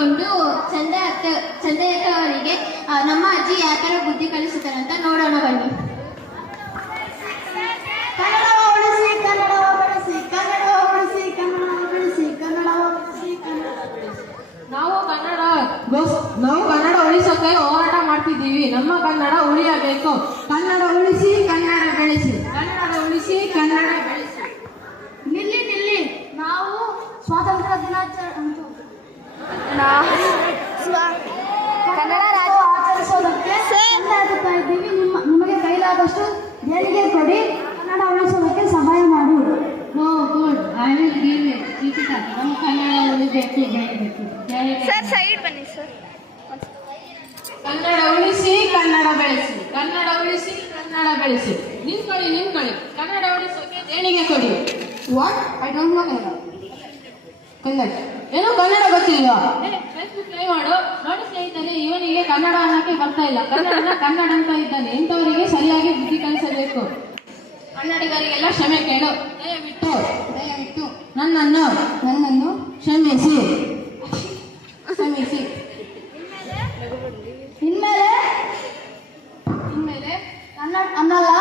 ಕೇಳಿಕೊಂಡು ಚಂದಯ್ಯಕ್ಕ ಅವರಿಗೆ ನಮ್ಮ ಅಜ್ಜಿ ಯಾವ ಥರ ಬುದ್ಧಿ ಕಲಿಸುತ್ತಾರೆ ಅಂತ ನೋಡೋಣ ಬನ್ನಿ. ಕನ್ನಡವ ಉಳಿಸಿ, ಕನ್ನಡವ ಬೆಳೆಸಿ, ಕನ್ನಡವ ಉಳಿಸಿ, ಕನ್ನಡವ ಬೆಳೆಸಿ, ಕನ್ನಡವ ಉಳಿಸಿ, ಕನ್ನಡ ಬೆಳೆಸಿ. ನಾವು ಕನ್ನಡ ಉಳಿಸೋಕೆ ಹೋರಾಟ ಮಾಡ್ತಿದ್ದೀವಿ. ನಮ್ಮ ಕನ್ನಡ ಉಳಿಯಬೇಕು. ಕನ್ನಡ ಉಳಿಸಿ, ಕನ್ನಡ ಬೆಳೆಸಿ. ಕನ್ನಡ ಉಳಿಸಿ, ಕನ್ನಡ ಬೆಳೆಸಿ. ನಿಲ್ಲಿ ನಾವು ಸ್ವಾತಂತ್ರ್ಯ ದಿನಾಚರಣೆ ಕನ್ನಡ ರಾಜ್ಯ ಆಚರಿಸೋದಕ್ಕೆ ಹಾಕುತ್ತಾ ಇದ್ದೀವಿ. ನಿಮಗೆ ಕೈಲಾದಷ್ಟು ದೇಣಿಗೆ ಕೊಡಿ, ಕನ್ನಡ ಉಳಿಸೋದಕ್ಕೆ ಸಹಾಯ ಮಾಡಿ. No good, I will give it. Geetha, ನಮ್ಮ ಕನ್ನಡ ಉಳಿಬೇಕು, ಬೆಳೆಯಬೇಕು. ಸರ್ ಸೈಡ್ ಬನ್ನಿ ಸರ್. ಕನ್ನಡ ಉಳಿಸಿ, ಕನ್ನಡ ಬೆಳೆಸಿ. ಕನ್ನಡ ಉಳಿಸಿ, ಕನ್ನಡ ಬೆಳೆಸಿ. ನಿಂತ್ಕೊಳ್ಳಿ. ಕನ್ನಡ ಉಳಿಸೋಕೆ ದೇಣಿಗೆ ಕೊಡಿ. What? I don't know Kannada ಏನೋ ಕನ್ನಡ ಗೊತ್ತಿಲ್ವಾ? ಫೇಸ್ಬುಕ್ ಲೈವ್ ಮಾಡು. ನೋಡಿ ಸ್ನೇಹಿತರೆ, ಇವನಿಗೆ ಕನ್ನಡ ಅನ್ನಕ್ಕೆ ಬರ್ತಾ ಇಲ್ಲ. ಕನ್ನಡ ಅಂತ ಇದ್ದಾನೆ. ಇಂಥವರಿಗೆ ಸರಿಯಾಗಿ ಬುದ್ಧಿ ಕಲಿಸಬೇಕು. ಕನ್ನಡಿಗರಿಗೆಲ್ಲ ಕ್ಷಮೆ ಕೇಳು. ದಯವಿಟ್ಟು ನನ್ನನ್ನು ಕ್ಷಮಿಸಿ. ಇನ್ಮೇಲೆ ಕನ್ನಡ ಅನ್ನಲ್ಲ,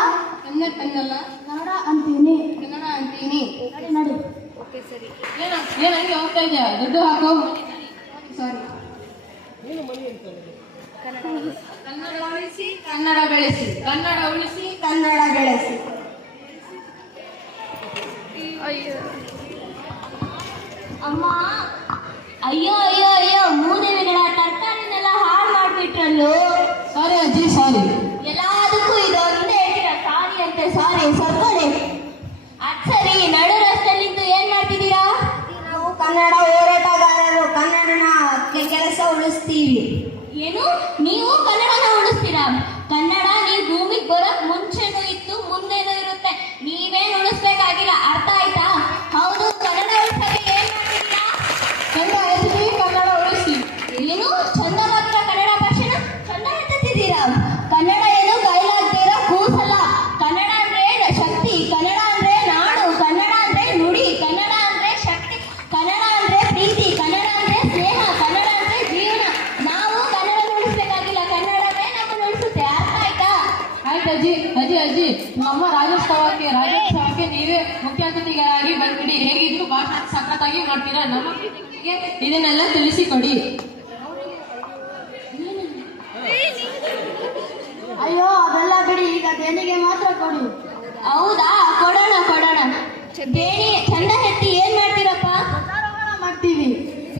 ಕನ್ನಡ ಅಂತೀನಿ. ನಡಿ. ಏನಂಗೆ ಹೋಗ್ತಾ ಇದೆಯಾ? ದುಡ್ಡು ಹಾಕು. ಸಾರಿ. ಕನ್ನಡ ಉಳಿಸಿ, ಕನ್ನಡ ಬೆಳೆಸಿ. ಕನ್ನಡ ಉಳಿಸಿ, ಕನ್ನಡ ಬೆಳೆಸಿ. ಅಮ್ಮ, ಅಯ್ಯೋ 3 ದಿನಗಳ ತರಕಾರಿನೆಲ್ಲ ಹಾಳು ಮಾಡಿಬಿಟ್ರಲ್ಲೋ. ಸಾರಿ ಅಜ್ಜಿ, ಸಾರಿ. ಎಲ್ಲದಕ್ಕೂ ಇದೊಂದೇ ಹೇಳ್ತೀರಾ ಸಾರಿ ಅಂತೆ. ಸಾರಿ ಸರ್ಕೊಳ್ಳಿ. ಅದ್ ಸರಿ, ನಡು ರಸ್ತೆಯಲ್ಲಿದ್ದು ಏನ್ ಮಾಡ್ತಿದ್ದೀರಾ? ನಾವು ಕನ್ನಡ ಹೋರಾಟಗಾರರು. ಕನ್ನಡನ ಕೆಲಸ ಉಳಿಸ್ತೀವಿ. ಏನು, ನೀವು ಕನ್ನಡನ ಉಳಿಸ್ತೀರಾ? ಕನ್ನಡ ನೀವು ಭೂಮಿಗೆ ಬರೋಕ್ ಮುಂಚೆನೂ ಇತ್ತು, ಮುಂದೆನೂ ಇರುತ್ತೆ. ನೀವೇನ್ ಉಳಿಸ್ಬೇಕಾಗಿಲ್ಲ, ಅರ್ಥ ಆಯ್ತಾ? ಹೌದು, ಕನ್ನಡ ಉಳಿಸೋಕೆ ಏನ್ ಮಾಡ್ತಿದ್ದೀರಾ? ಕನ್ನಡ ಉಳಿಸಿ. ಏನು ಚಂದವಾಗಿರೋ ಕನ್ನಡ ಭಾಷೆನ ಚಂದ ಎತ್ತಿದ್ದೀರಾ? ಕನ್ನಡ ಏನು ಕೈಲಾಗ್ತೀರಾ ಕೂಸಲ್ಲ. ಕನ್ನಡ ಅಂದ್ರೆ ಶಕ್ತಿ, ಕನ್ನಡ ಅಂದ್ರೆ ನಾಡು, ಕನ್ನಡ ಅಂದ್ರೆ ನುಡಿ, ಕನ್ನಡ ಅಂದ್ರೆ ಶಕ್ತಿ, ಕನ್ನಡ ಅಂದ್ರೆ ಪ್ರೀತಿ, ಕನ್ನಡ ಅಂದ್ರೆ ಸ್ನೇಹ, ಕನ್ನಡ ಅಂದ್ರೆ ಜೀವನ. ನಾವು ಕನ್ನಡ ಉಳಿಸ್ಬೇಕಾಗಿಲ್ಲ, ಕನ್ನಡವೇ ನಮ್ಮನ್ನು ಉಳಿಸುತ್ತೆ. ಅರ್ಥ ಆಯ್ತಾ? ಆಯ್ತು ಅಜ್ಜಿ. ನಮ್ಮ ರಾಜ್ಯೋತ್ಸವಕ್ಕೆ ನೀವೇ ಮುಖ್ಯ ಅತಿಥಿಗಳಾಗಿ ಬಂದ್ಬಿಡಿ. ಹೇಗಿದ್ರು ಭಾಷಣ ಸಖತ್ತಾಗಿ ಮಾಡ್ತೀರಾ. ನಮ್ಮ ಅತಿಥಿಗಳಿಗೆ ಇದನ್ನೆಲ್ಲ ತಿಳಿಸಿಕೊಡಿ. ಅಯ್ಯೋ ಅದೆಲ್ಲ ಬಿಡಿ, ಈಗ ದೇಣಿಗೆ ಮಾತ್ರ ಕೊಡಿ. ಹೌದಾ, ಕೊಡೋಣ. ದೇಣಿ ಚಂದ ಎತ್ತಿ ಏನ್ ಮಾಡ್ತೀರಪ್ಪ? ಧ್ವಜಾರೋಹಣ ಮಾಡ್ತೀವಿ.